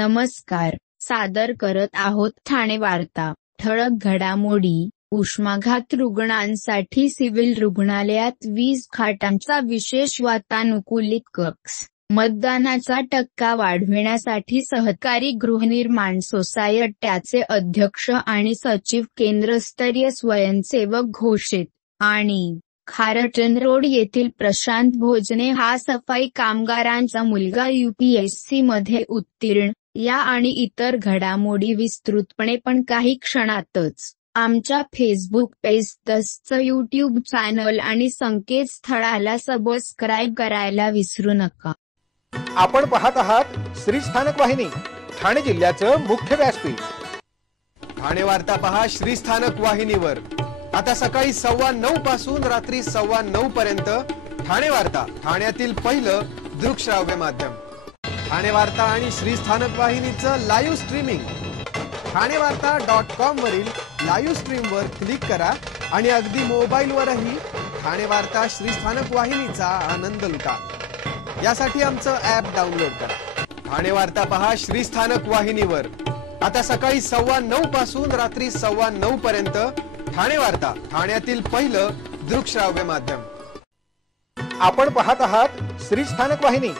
नमस्कार. सादर करत आहोत ठाणे वार्ता. ठळक घडामोडी. उष्माघात रुग्णांसाठी सिव्हिल रुग्णालयात 20 खाटांचा विशेष वातानुकूलित कक्ष. मतदानाचा टक्का वाढविण्यासाठी सहकारी गृहनिर्माण सोसायट्याचे अध्यक्ष आणि सचिव केंद्रस्तरीय स्वयंसेवक घोषित. आणि खारटन रोड येथील प्रशांत भोजने हा सफाई कामगारांचा मुलगा UPSC मध्ये उत्तीर्ण. या आणि इतर घडामोडी विस्तृतपणे पण काही क्षणातच. आमच्या फेसबुक पेज तसंच यूट्यूब चॅनल आणि संकेतस्थळाला सबस्क्राईब करायला विसरू नका. आपण पाहत आहात श्री स्थानक वाहिनी, ठाणे जिल्ह्याचं मुख्य व्यासपीठ. ठाणे वार्ता पहा श्री स्थानक वाहिनीवर. आता सकाळी 9:15 पासून रात्री 9:15 पर्यंत ठाणे वार्ता, ठाण्यातील पहिलं दृकश्राव्य माध्यम. ठाणे वार्ता आणि श्री स्थानक वाहिनीचं लाईव्ह स्ट्रीमिंग. ठाणेवार्ता.com वरील लाईव्ह स्ट्रीमवर क्लिक करा आणि अगदी मोबाईलवरही ठाणे वार्ता श्री स्थानक वाहिनीचा आनंद लुटा. यासाठी आमचं ॲप डाउनलोड करा. ठाणे वार्ता पहा श्री स्थानक वाहिनीवर. आता सकाळी 9:15 पासून रात्री 9:15 पर्यंत ठाणे वार्ता, ठाण्यातील पहिलं दृकश्राव्य माध्यम. आपण पाहत आहात श्री स्थानक वाहिनी,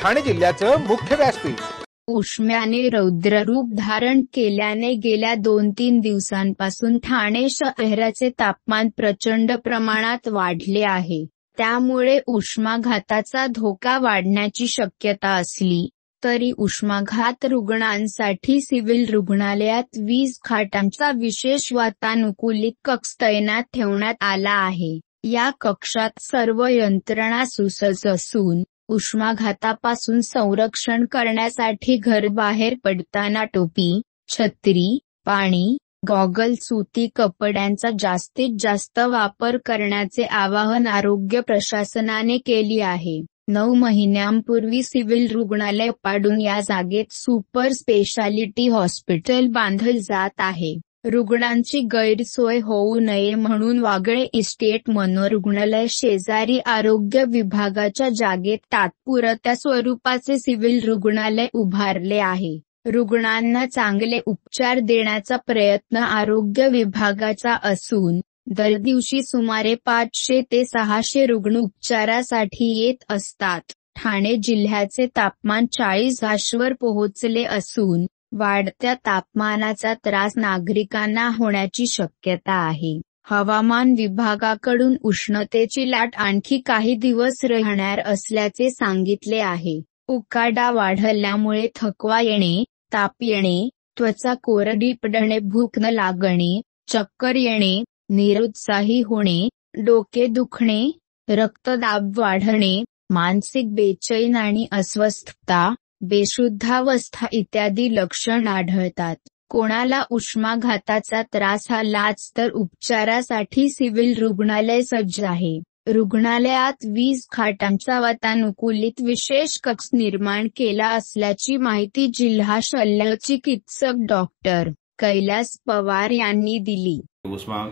ठाणे जिल्ह्याचं मुख्य व्यासपीठ. उष्म्याने रौद्ररूप धारण केल्याने गेल्या 2-3 दिवसांपासून ठाणे शहराचे तापमान प्रचंड प्रमाणात वाढले आहे. त्यामुळे उष्माघाताचा धोका वाढण्याची शक्यता असली तरी उष्माघात रुग्णांसाठी सिव्हिल रुग्णालयात 20 खाटांचा विशेष वातानुकूलित कक्ष तैनात ठेवण्यात आला आहे. या कक्षात सर्व यंत्रणा सुसज्ज असून उष्माघातापासून संरक्षण करण्यासाठी घराबाहेर पडताना टोपी, छत्री, पाणी, गॉगल, सुती कपड्यांचा जास्तीत जास्त वापर करण्याचे आवाहन आरोग्य प्रशासनाने केले आहे. 9 महिन्यांपूर्वी सिव्हिल रुग्णालय पाडून या जागेत सुपर स्पेशालिटी हॉस्पिटल बांधलं जात आहे. रुग्णांची गैरसोय होऊ नये म्हणून वागळे इस्टेट मनोरुग्णालय शेजारी आरोग्य विभागाच्या जागेत तात्पुरत्या स्वरूपाचे सिव्हिल रुग्णालय उभारले आहे. रुग्णांना चांगले उपचार देण्याचा प्रयत्न आरोग्य विभागाचा असून दर दिवशी सुमारे 500 ते 600 रुग्ण उपचारासाठी येत असतात. ठाणे जिल्ह्याचे तापमान 40° वर पोहोचले असून वाढत्या तापमानाचा त्रास नागरिकांना होण्याची शक्यता आहे. हवामान विभागाकडून उष्णतेची लाट आणखी काही दिवस राहणार असल्याचे सांगितले आहे. उकाडा वाढल्यामुळे थकवा येणे, ताप येणे, त्वचा कोरडी पडणे, भूक न लागणे, चक्कर येणे, निरुत्साही होणे, डोके दुखणे, रक्तदाब वाढणे, मानसिक बेचैन आणि अस्वस्थता, बेशुद्धावस्था इत्यादी लक्षण आढळतात. कोणाला उष्माघाताचा त्रास आलाच तर उपचारासाठी सिव्हिल रुग्णालय सज्ज आहे. रुग्णालयात 20 खाटांचा वातानुकूलित विशेष कक्ष निर्माण केला असल्याची माहिती जिल्हा शल्यचिकित्सक डॉक्टर कैलास पवार यांनी दिली. उष्मा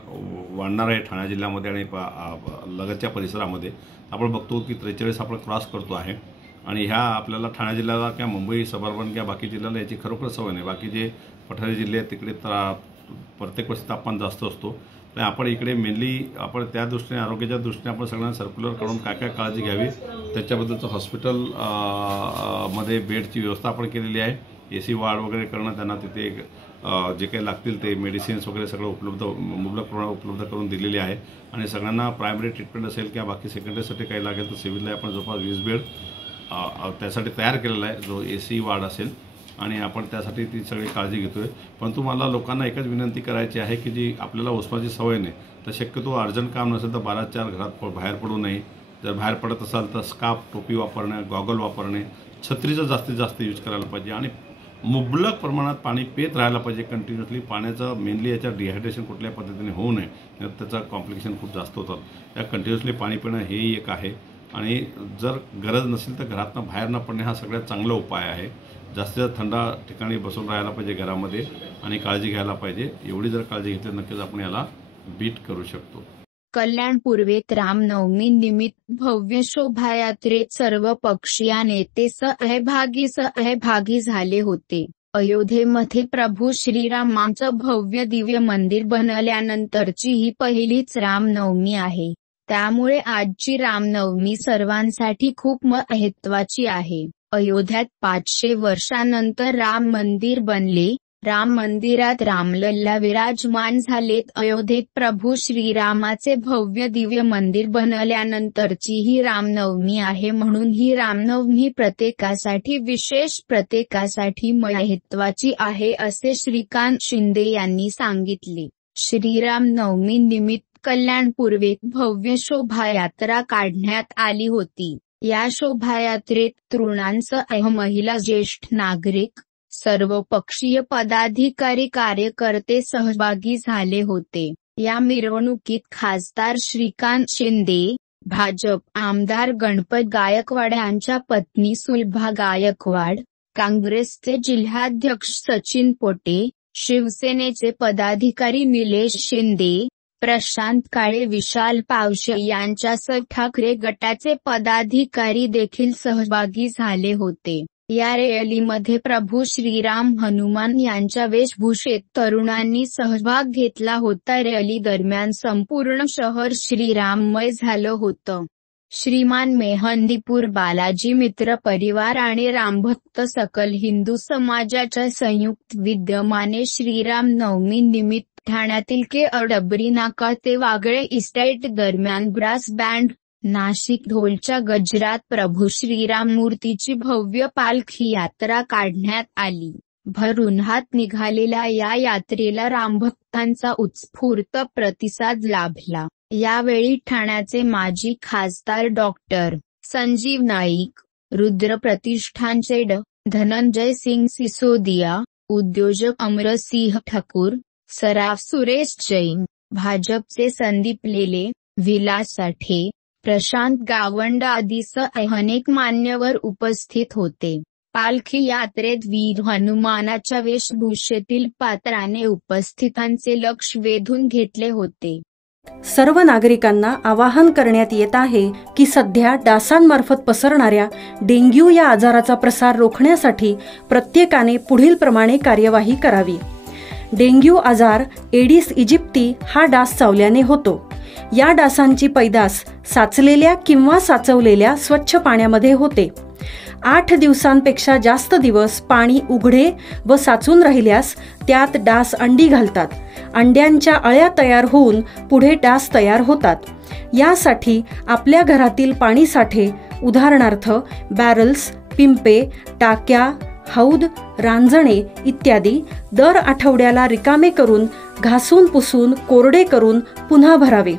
वाढणार आहे ठाणे जिल्ह्यामध्ये आणि लगतच्या परिसरामध्ये. आपण बघतो की 43 आपण क्रॉस करतो आहे आणि ह्या आपल्याला ठाणे जिल्ह्याला किंवा मुंबई सबअर्बन किंवा बाकी जिल्ह्याला याची खरोखर सवय नाही. बाकी जे पठारी जिल्हे आहेत तिकडे प्रत्येक वर्षी तापमान जास्त असतो. तर आपण इकडे मेनली आपण त्या दृष्टीने आरोग्याच्या दृष्टीने आपण सगळ्यांना सर्क्युलर करून काय काय काळजी घ्यावी त्याच्याबद्दलचं हॉस्पिटल मध्ये बेडची व्यवस्था आपण केलेली आहे. AC वाढ वगैरे करणं, त्यांना तिथे जे काही लागतील ते मेडिसिन्स वगैरे सगळं मुबलक प्रमाणात उपलब्ध करून दिलेली आहे. आणि सगळ्यांना प्रायमरी ट्रीटमेंट असेल किंवा बाकी सेकंडरीसाठी काही लागेल तर सिव्हिलला आपण जवळपास 20 बेड त्यासाठी तयार केलेला आहे, जो AC वार्ड असेल. आणि आपण त्यासाठी ती सगळी काळजी घेतो आहे. परंतु मला लोकांना एकच विनंती करायची आहे की जी आपल्याला उष्माची सवय नाही तर शक्यतो अर्जंट काम नसेल तर 12-4 घरात बाहेर पडू नये. जर बाहेर पडत असाल तर स्कार्फ, टोपी वापरणे, गॉगल वापरणे, छत्रीचा जास्तीत जास्त यूज करायला पाहिजे आणि मुबलक प्रमाणात पाणी पित राहायला पाहिजे कंटिन्युअसली. पाण्याचं मेनली याच्या डिहायड्रेशन कुठल्याही पद्धतीने होऊ नये, त्याचं कॉम्प्लिकेशन खूप जास्त होतात. त्या कंटिन्युअसली पाणी पिणं हेही एक आहे. आणि जर गरज नसेल तर घरातनं बाहेर न पडणे हा सगळ्यात चांगला उपाय आहे. जास्तीत जास्त थंड ठिकाणी बसून राहायला पाहिजे घरामध्ये आणि काळजी घ्यायला पाहिजे. एवढी जर काळजी घेतली नक्कीच आपण याला बीट करू शकतो. कल्याणपूर्वेत रामनवमी निमित्त भव्य शोभायात्रेत सर्व पक्षीय नेते सहभागी झाले होते. अयोध्येमध्ये प्रभू श्रीरामांचं भव्य दिव्य मंदिर बनल्यानंतरची ही पहिलीच रामनवमी आहे. त्यामुळे आजची रामनवमी सर्वांसाठी खूप महत्त्वाची आहे. अयोध्यात 500 वर्षांनंतर राम मंदिर बनले. राम मंदिरात रामलल्ला विराजमान झालेत. अयोध्येत प्रभू श्रीरामाचे भव्य दिव्य मंदिर बनल्यानंतरची ही रामनवमी आहे. म्हणून ही रामनवमी प्रत्येकासाठी विशेष, प्रत्येकासाठी महत्त्वाची आहे, असे श्रीकांत शिंदे यांनी सांगितले. श्रीराम नवमी निमित्त कल्याणपूर्वेत भव्य शोभायात्रा काढण्यात आली होती. या शोभायात्रेत तरुणांसह महिला, ज्येष्ठ नागरिक, सर्व पक्षीय पदाधिकारी, कार्यकर्ते सहभागी झाले होते. या मिरवणुकीत खासदार श्रीकांत शिंदे, भाजप आमदार गणपत गायकवाड यांच्या पत्नी सुलभा गायकवाड, काँग्रेसचे जिल्हाध्यक्ष सचिन पोटे, शिवसेनेचे पदाधिकारी निलेश शिंदे, प्रशांत काळे, विशाल पावशे यांच्यासह ठाकरे गटाचे पदाधिकारी देखील सहभागी झाले होते. या रॅलीमध्ये प्रभू श्रीराम, हनुमान यांच्या वेशभूषेत तरुणांनी सहभाग घेतला होता. रॅली दरम्यान संपूर्ण शहर श्रीराममय झालं होतं. श्रीमान मेहंदीपूर बालाजी मित्र परिवार आणि रामभक्त सकल हिंदू समाजाच्या संयुक्त विद्यमाने श्रीराम नवमी निमित्त ठाण्यातील डबरी नाका ते वागळे इस्टेट दरम्यान ब्रास बँड, नाशिक ढोलच्या गजरात प्रभू श्रीराम मूर्तीची भव्य पालखी यात्रा काढण्यात आली. भर उन्हात निघालेल्या या यात्रेला रामभक्तांचा उत्स्फूर्त प्रतिसाद लाभला. यावेळी ठाण्याचे माजी खासदार डॉक्टर संजीव नाईक, रुद्र प्रतिष्ठानचे धनंजय सिंग सिसोदिया, उद्योजक अमरसिंह ठाकूर, सराफ सुरेश जैन, भाजपचे संदीप लेले, विलास साठे, प्रशांत गावंड आदीसह अनेक मान्यवर उपस्थित होते. पालखी यात्रेत वीर हनुमानाच्या वेशभूषेतील पात्राने उपस्थितांचे लक्ष वेधून घेतले होते. सर्व नागरिकांना आवाहन करण्यात येत आहे की सध्या डासांमार्फत पसरणाऱ्या डेंग्यू या आजाराचा प्रसार रोखण्यासाठी प्रत्येकाने पुढील प्रमाणे कार्यवाही करावी. डेंग्यू आजार एडिस इजिप्ती हा डास चावल्याने होतो. या डासांची पैदास साचलेल्या किंवा साचवलेल्या स्वच्छ पाण्यामध्ये होते. 8 दिवसांपेक्षा जास्त दिवस पाणी उघडे व साचून राहिल्यास त्यात डास अंडी घालतात. अंड्यांच्या अळ्या तयार होऊन पुढे डास तयार होतात. यासाठी आपल्या घरातील पाणी साठे, उदाहरणार्थ बॅरल्स, पिंपे, टाक्या, हौद, रांजणे इत्यादी दर आठवड्याला रिकामे करून घासून पुसून कोरडे करून पुन्हा भरावे.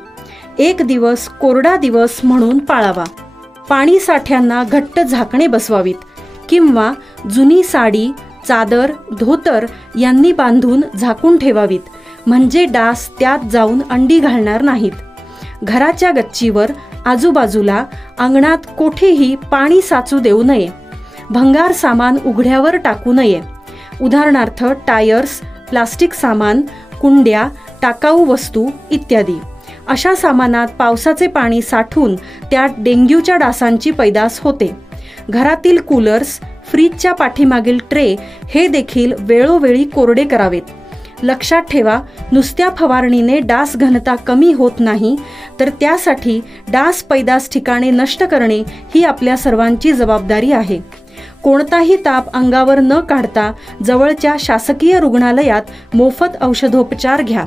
1 दिवस कोरडा दिवस म्हणून पाळावा. पाणी साठ्यांना घट्ट झाकणे बसवावीत किंवा जुनी साडी, चादर, धोतर यांनी बांधून झाकून ठेवावीत, म्हणजे डास त्यात जाऊन अंडी घालणार नाहीत. घराच्या गच्चीवर, आजूबाजूला, अंगणात कोठेही पाणी साचू देऊ नये. भंगार सामान उघड्यावर टाकू नये, उदाहरणार्थ टायर्स, प्लास्टिक सामान, कुंड्या, टाकाऊ वस्तू इत्यादी. अशा सामानात पावसाचे पाणी साठून त्यात डेंग्यूच्या डासांची पैदास होते. घरातील कूलर्स, फ्रीजच्या पाठीमागील ट्रे हे देखील वेळोवेळी कोरडे करावेत. लक्षात ठेवा, नुसत्या फवारणीने डास घनता कमी होत नाही, तर त्यासाठी डास पैदास ठिकाणे नष्ट करणे ही आपल्या सर्वांची जबाबदारी आहे. कोणताही ताप अंगावर न काढता जवळच्या शासकीय रुग्णालयात मोफत औषधोपचार घ्या.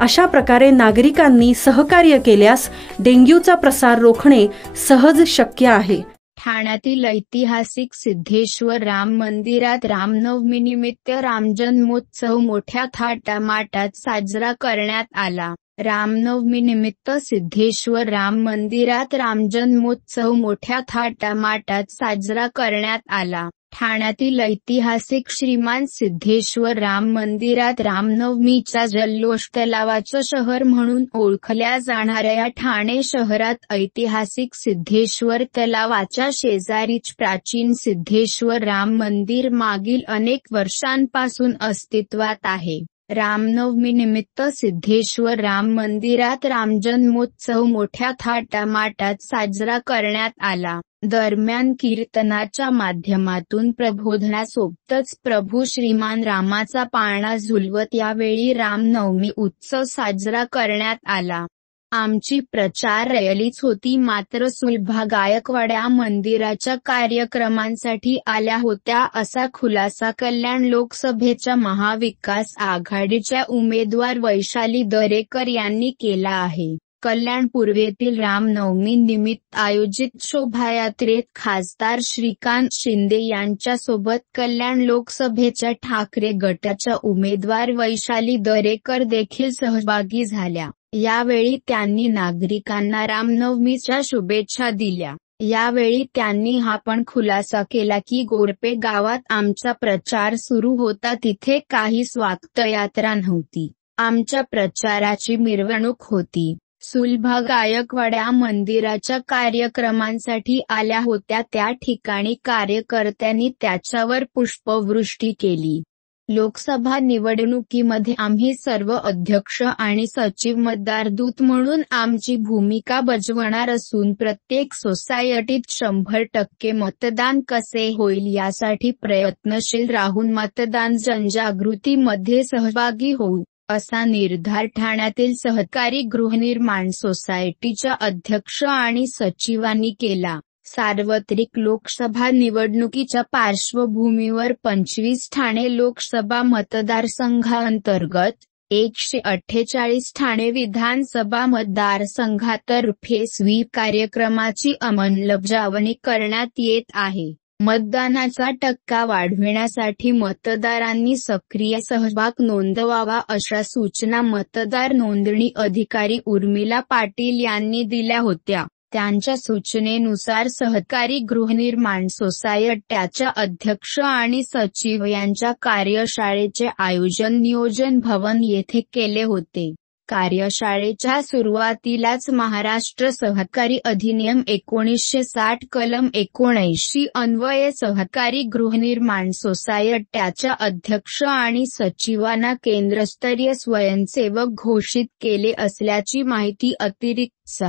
अशा प्रकारे नागरिकांनी सहकार्य केल्यास डेंग्यूचा प्रसार रोखणे सहज शक्य आहे. ठाण्यातील ऐतिहासिक सिद्धेश्वर राम मंदिरात रामनवमीनिमित्त रामजन्मोत्सव मोठ्या थाटामाटात साजरा करण्यात आला. रामनवमीनिमित्त सिद्धेश्वर राम मंदिरात रामजन्मोत्सव मोठ्या थाटामाटात साजरा करण्यात आला. ठाण्यातील ऐतिहासिक श्रीमान सिद्धेश्वर राम मंदिरात रामनवमीचा जल्लोष तलावाचं शहर म्हणून ओळखल्या जाणाऱ्या ठाणे शहरात ऐतिहासिक सिद्धेश्वर तलावाच्या शेजारीच प्राचीन सिद्धेश्वर राम मंदिर मागील अनेक वर्षांपासून अस्तित्वात आहे. रामनवमी निमित्त सिद्धेश्वर राम मंदिरात रामजन्मोत्सव मोठ्या थाटामाटात साजरा करण्यात आला. दरम्यान कीर्तनाच्या माध्यमातून प्रबोधनासोबतच प्रभू श्रीमान रामाचा पाळणा झुलवत यावेळी रामनवमी उत्सव साजरा करण्यात आला. आमची प्रचार रॅलीच होती, मात्र सुलभा गायकवाड या मंदिराच्या कार्यक्रमांसाठी आल्या होत्या, असा खुलासा कल्याण लोकसभेच्या महाविकास आघाडीच्या उमेदवार वैशाली दरेकर यांनी केला आहे. कल्याण पूर्वेतील रामनवमी निमित्त आयोजित शोभायात्रेत खासदार श्रीकांत शिंदे यांच्यासोबत कल्याण लोकसभेच्या ठाकरे गटाच्या उमेदवार वैशाली दरेकर देखील सहभागी झाल्या. यावेळी त्यांनी नागरिकांना रामनवमीच्या शुभेच्छा दिल्या. यावेळी त्यांनी हा पण खुलासा केला की गोरपे गावात आमचा प्रचार सुरू होता तिथे काही स्वागतयात्रा नव्हती, आमच्या प्रचाराची मिरवणूक होती. सुलभा गायकवाड या मंदिराच्या कार्यक्रमांसाठी आल्या होत्या, त्या ठिकाणी कार्यकर्त्यांनी त्याच्यावर पुष्पवृष्टी केली. लोकसभा निवडणुकीमध्ये आम्ही सर्व अध्यक्ष आणि सचिव मतदारदूत म्हणून आमची भूमिका बजावणार असून प्रत्येक सोसायटीत 100% मतदान कसे होईल यासाठी प्रयत्नशील राहून मतदान जनजागृतीमध्ये सहभागी होऊ, असा निर्धार ठाण्यातील सहकारी गृहनिर्माण सोसायटीच्या अध्यक्ष आणि सचिवांनी केला. सार्वत्रिक लोकसभा निवडणुकीच्या पार्श्वभूमीवर 25 ठाणे लोकसभा मतदारसंघांतर्गत 148 ठाणे विधानसभा मतदारसंघातर्फे स्वीप कार्यक्रमाची अंमलबजावणी करण्यात येत आहे. मतदानाचा टक्का वाढविण्यासाठी मतदारांनी सक्रिय सहभाग नोंदवावा अशा सूचना मतदार नोंदणी अधिकारी उर्मिला पाटील यांनी दिल्या होत्या. त्यांच्या सूचनेनुसार सहकारी गृहनिर्माण सोसायट्याच्या अध्यक्ष आणि सचिव यांच्या कार्यशाळेचे आयोजन नियोजन भवन येथे केले होते. कार्यशाळेच्या सुरुवातीलाच महाराष्ट्र सहकारी अधिनियम 1960 कलम 79 अन्वये सहकारी गृहनिर्माण सोसायट्याच्या अध्यक्ष आणि सचिवांना केंद्रस्तरीय स्वयंसेवक घोषित केले असल्याची माहिती अतिरिक्त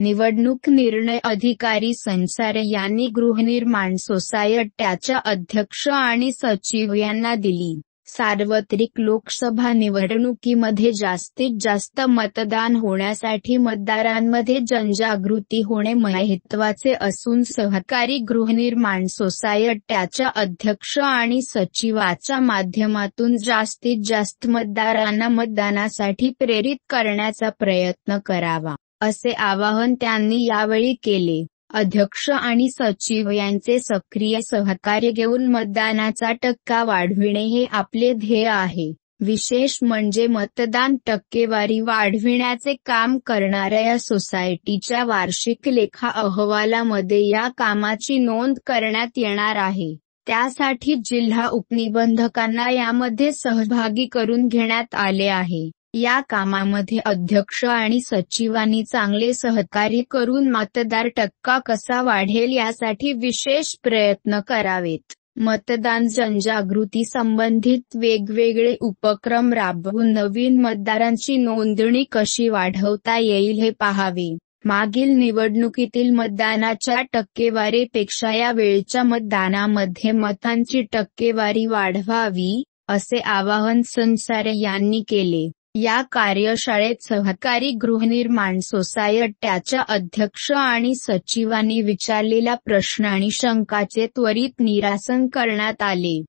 निवडणूक निर्णय अधिकारी संसारे यांनी गृहनिर्माण सोसायट्याच्या अध्यक्ष आणि सचिव यांना दिली. सार्वत्रिक लोकसभा निवडणुकीमध्ये जास्तीत जास्त मतदान होण्यासाठी मतदारांमध्ये जनजागृती होणे महत्त्वाचे असून सहकारी गृहनिर्माण सोसायट्याच्या अध्यक्ष आणि सचिवाच्या माध्यमातून जास्तीत जास्त मतदारांना मतदानासाठी प्रेरित करण्याचा प्रयत्न करावा, असे आवाहन त्यांनी यावेळी केले. अध्यक्ष आणि सचिव यांचे सक्रिय सहकार्य घेऊन मतदानाचा टक्का वाढविणे हे आपले ध्येय आहे. विशेष म्हणजे मतदान टक्केवारी वाढविण्याचे काम करणाऱ्या या सोसायटीच्या वार्षिक लेखा अहवालामध्ये या कामाची नोंद करण्यात येणार आहे. त्यासाठी जिल्हा उपनिबंधकांना यामध्ये सहभागी करून घेण्यात आले आहे. या कामामध्ये अध्यक्ष आणि सचिवांनी चांगले सहकार्य करून मतदार टक्का कसा वाढेल यासाठी विशेष प्रयत्न करावेत. मतदान जनजागृती संबंधित वेगवेगळे उपक्रम राबवून नवीन मतदारांची नोंदणी कशी वाढवता येईल हे पाहावे. मागील निवडणुकीतील मतदानाच्या टक्केवारीपेक्षा या वेळच्या मतदानामध्ये मतांची टक्केवारी वाढवावी, असे आवाहन संसारे यांनी केले. या कार्यशाळेत सहकारी गृहनिर्माण सोसायट्याच्या अध्यक्ष आणि सचिवांनी विचारलेल्या प्रश्न आणि शंकाचे त्वरित निरासन करण्यात आले.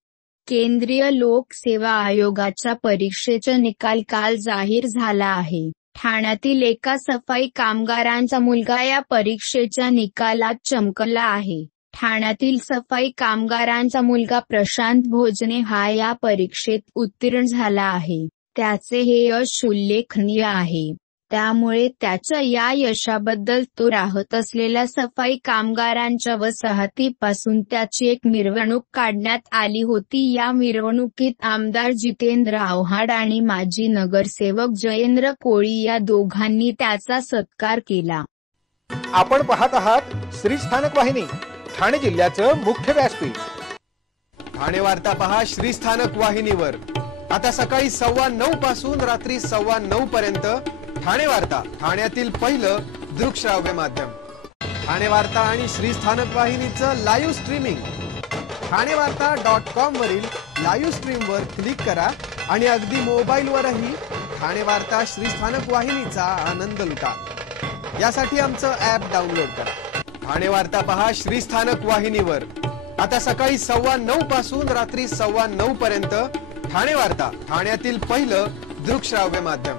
केंद्रीय लोकसेवा आयोगाच्या परीक्षेचा निकाल काल जाहीर झाला आहे. ठाण्यातील एका सफाई कामगारांचा मुलगा या परीक्षेच्या निकालात चमकला आहे. ठाण्यातील सफाई कामगारांचा मुलगा प्रशांत भोजने हा या परीक्षेत उत्तीर्ण झाला आहे. त्याचे हे यश उल्लेखनीय आहे. त्यामुळे त्याच्या या यशाबद्दल तो राहत असलेल्या सफाई कामगारांच्या वसाहतीपासून त्याची एक मिरवणूक काढण्यात आली होती. या मिरवणुकीत आमदार जितेंद्र आव्हाड आणि माजी नगरसेवक जयेंद्र कोळी या दोघांनी त्याचा सत्कार केला. आपण पाहत आहात श्री स्थानक वाहिनी, ठाणे जिल्ह्याचं मुख्य व्यासपीठ. ठाणे वार्ता पहा श्री स्थानक वाहिनीवर. आता सकाळी 9:15 पासून रात्री 9:15 पर्यंत ठाणे वार्ता, ठाण्यातील पहिलं दृकश्राव्य माध्यम. ठाणे वार्ता आणि श्री स्थानक वाहिनीचं लाईव्ह स्ट्रीमिंग. ठाणेवार्ता.com वरील लाईव्ह स्ट्रीमवर क्लिक करा आणि अगदी मोबाईलवरही ठाणे वार्ता श्री स्थानक वाहिनीचा आनंद लुटा. यासाठी आमचं ॲप डाउनलोड करा. ठाणे वार्ता पहा श्री स्थानक वाहिनीवर. आता सकाळी 9:15 पासून रात्री 9:15 पर्यंत ठाणे वार्ता, ठाण्यातील पहिलं दृकश्राव्य माध्यम.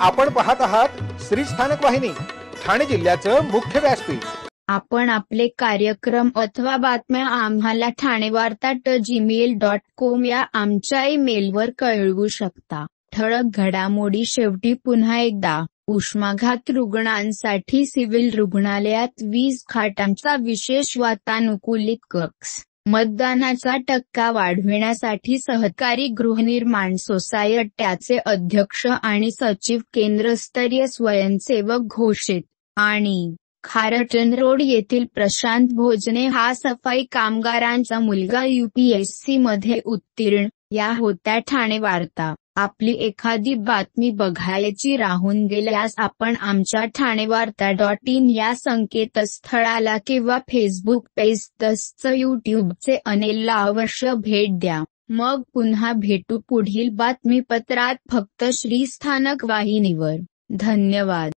आपण पाहत आहात श्री स्थानक वाहिनी, ठाणे जिल्ह्याचं मुख्य व्यासपीठ. आपण आपले कार्यक्रम अथवा बातम्या आम्हाला ठाणेवार्ता@gmail.com या आमच्या ईमेलवर कळवू शकता. ठळक घडामोडी शेवटी पुन्हा एकदा. उष्माघात रुग्णांसाठी सिव्हिल रुग्णालयात 20 खाटांचा विशेष वातानुकूलित कक्ष. मतदानाचा टक्का वाढविण्यासाठी सहकारी गृहनिर्माण सोसायट्याचे अध्यक्ष आणि सचिव केंद्रस्तरीय स्वयंसेवक घोषित. आणि खारटन रोड येथील प्रशांत भोजने हा सफाई कामगारांचा मुलगा UPSC मध्ये उत्तीर्ण. या होत्या ठाणे वार्ता. आपली एखादी बातमी बघायची राहून गेल्यास आपण आमच्या ठाणेवार्ता.in या संकेतस्थळाला किंवा फेसबुक पेज तसंच यूट्यूबचे अनेलला अवश्य भेट द्या. मग पुन्हा भेटू पुढील बातमीपत्रात फक्त श्री स्थानक वाहिनीवर. धन्यवाद.